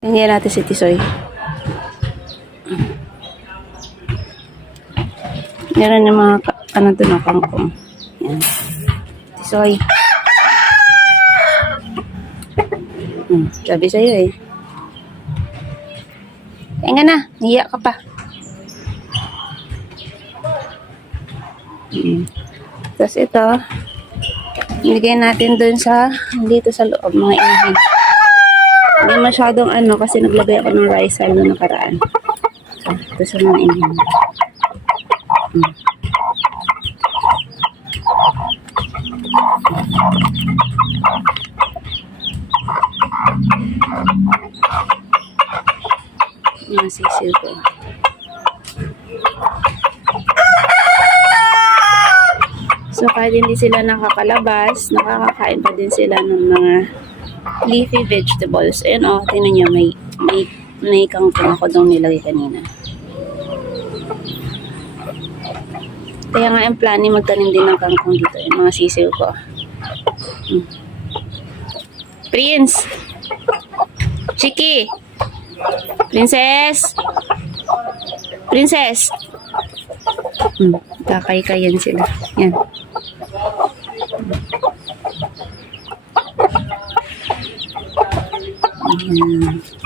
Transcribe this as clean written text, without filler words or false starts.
Tingnan natin si Tisoy. Meron yung mga, ano doon, kangkong. Yan. Tisoy. Sabi sa'yo eh. Kaya nga na, hiya ka pa. Tapos ito, nilagay natin doon sa, dito sa loob, mga inahin. Hindi masyadong ano, kasi naglagay ako ng rice noong nakaraan. So, ito sa mga inahin. Mga sisil ko. So, kahit hindi sila nakakalabas, nakakakain pa din sila ng mga leafy vegetables. Ayan o, tingnan nyo, may kangkong ako doon nilagay kanina. Kaya nga yung plani magtanim din ng kangkong dito, yung mga sisiw ko. Prince! Chiki! Princess! Princess! Kakay-kayan sila. Yan. Ayan.